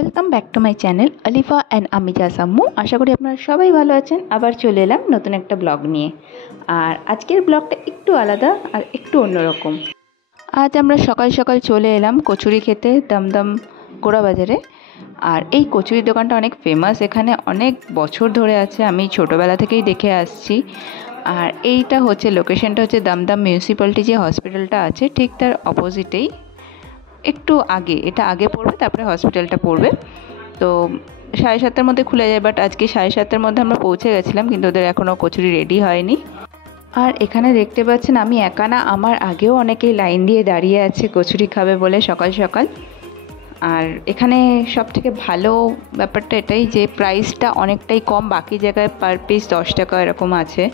Welcome back to my channel Alifa and Amiza Sammu. আশা করি আপনারা সবাই ভালো আছেন। আবার চলে এলাম নতুন একটা ব্লগ নিয়ে। আর আজকের ব্লগটা একটু আলাদা আর একটু অন্যরকম। আজ আমরা সকাল সকাল চলে এলাম কচুরি খেতে দমদম গোড়া বাজারে। আর এই কচুরি দোকানটা অনেক ফেমাস, এখানে অনেক বছর ধরে আছে, আমি ছোটোবেলা থেকেই দেখে আসছি। আর এইটা হচ্ছে লোকেশনটা হচ্ছে দমদম মিউনিসিপ্যালিটি যে হসপিটালটা আছে ঠিক তার অপোজিটেই, একটু আগে, এটা আগে পড়বে, তারপরে হসপিটালটা পড়বে। তো 7:30টার মধ্যে খুলে যায়, বাট আজকে 7:30টার মধ্যে আমরা পৌঁছে গেছিলাম, কিন্তু ওদের এখনও কচুরি রেডি হয়নি। আর এখানে দেখতে পাচ্ছেন আমি একা না, আমার আগেও অনেকেই লাইন দিয়ে দাঁড়িয়ে আছে কচুরি খাবে বলে সকাল সকাল। আর এখানে সবথেকে ভালো ব্যাপারটা এটাই যে প্রাইসটা অনেকটাই কম, বাকি জায়গায় পার পিস 10 টাকা এরকম আছে,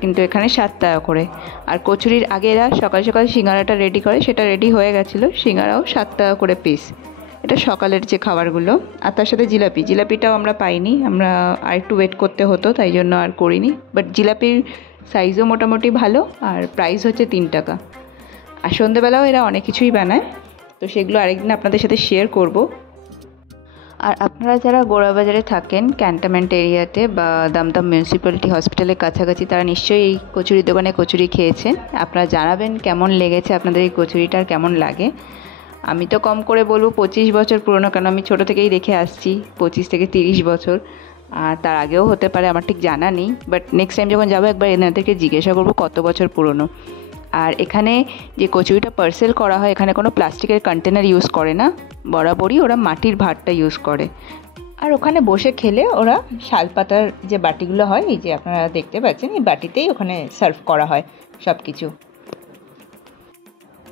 কিন্তু এখানে 7 টাকা করে। আর কচুরির আগে এরা সকাল সকাল সিঙ্গারাটা রেডি করে, সেটা রেডি হয়ে গেছিলো, সিঙ্গারাও 7 টাকা করে পিস। এটা সকালের যে খাবারগুলো। আর তার সাথে জিলাপিটাও আমরা পাইনি, আমরা আর একটু ওয়েট করতে হতো, তাই জন্য আর করিনি। বাট জিলাপির সাইজও মোটামুটি ভালো, আর প্রাইস হচ্ছে 3 টাকা। আর সন্ধ্যেবেলাও এরা অনেক কিছুই বানায়, তো সেগুলো আরেকদিন আপনাদের সাথে শেয়ার করব। আর আপনারা যারা গোড়াবাজারে থাকেন ক্যান্টনমেন্ট এরিয়াতে বা দমদম মিউনিসিপ্যালিটি হসপিটালের কাছাকাছি, তারা নিশ্চয়ই এই কচুরি দোকানে কচুরি খেয়েছেন। আপনারা জানাবেন কেমন লেগেছে আপনাদের এই কচুরিটার, কেমন লাগে। আমি তো কম করে বলবো 25 বছর পুরনো, কারণ আমি ছোটো থেকেই দেখে আসছি, 25 থেকে 30 বছর। আর তার আগেও হতে পারে, আমার ঠিক জানা নেই। বাট নেক্সট টাইম যখন যাবো একবার এনাদেরকে জিজ্ঞাসা করবো কত বছর পুরনো। আর এখানে যে কচুরিটা পার্সেল করা হয়, এখানে কোনো প্লাস্টিকের কন্টেনার ইউজ করে না, বরাবরই ওরা মাটির ভাঁড়টা ইউজ করে। আর ওখানে বসে খেলে ওরা শালপাতার যে বাটিগুলো হয়, এই যে আপনারা দেখতে পাচ্ছেন, এই বাটিতেই ওখানে সার্ভ করা হয় সব কিছু।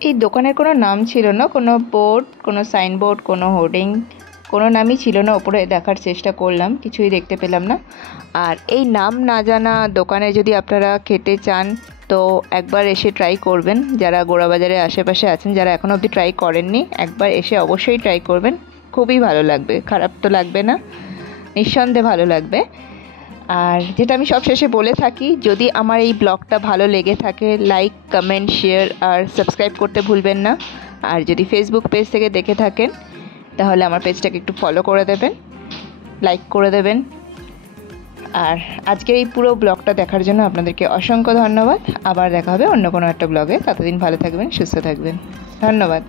এই দোকানের কোনো নাম ছিল না, কোনো বোর্ড, কোনো সাইনবোর্ড, কোনো হোর্ডিং, কোনো নামই ছিল না। ওপরে দেখার চেষ্টা করলাম, কিছুই দেখতে পেলাম না। আর এই নাম না জানা দোকানে যদি আপনারা খেতে চান তো একবার এসে ট্রাই করবেন। যারা গোড়াবাজারের আশেপাশে আছেন, যারা এখনও অবধি ট্রাই করেননি, একবার এসে অবশ্যই ট্রাই করবেন, খুবই ভালো লাগবে, খারাপ তো লাগবে না, নিঃসন্দেহে ভালো লাগবে। আর যেটা আমি সব শেষে বলে থাকি, যদি আমার এই ব্লগটা ভালো লেগে থাকে, লাইক, কমেন্ট, শেয়ার আর সাবস্ক্রাইব করতে ভুলবেন না। আর যদি ফেসবুক পেজ থেকে দেখে থাকেন তাহলে আমার পেজটাকে একটু ফলো করে দেবেন, লাইক করে দেবেন। আর আজকের এই পুরো ব্লগটা দেখার জন্য আপনাদেরকে অসংখ্য ধন্যবাদ। আবার দেখা হবে অন্য কোনো একটা ব্লগে, ততদিন ভালো থাকবেন, সুস্থ থাকবেন। ধন্যবাদ।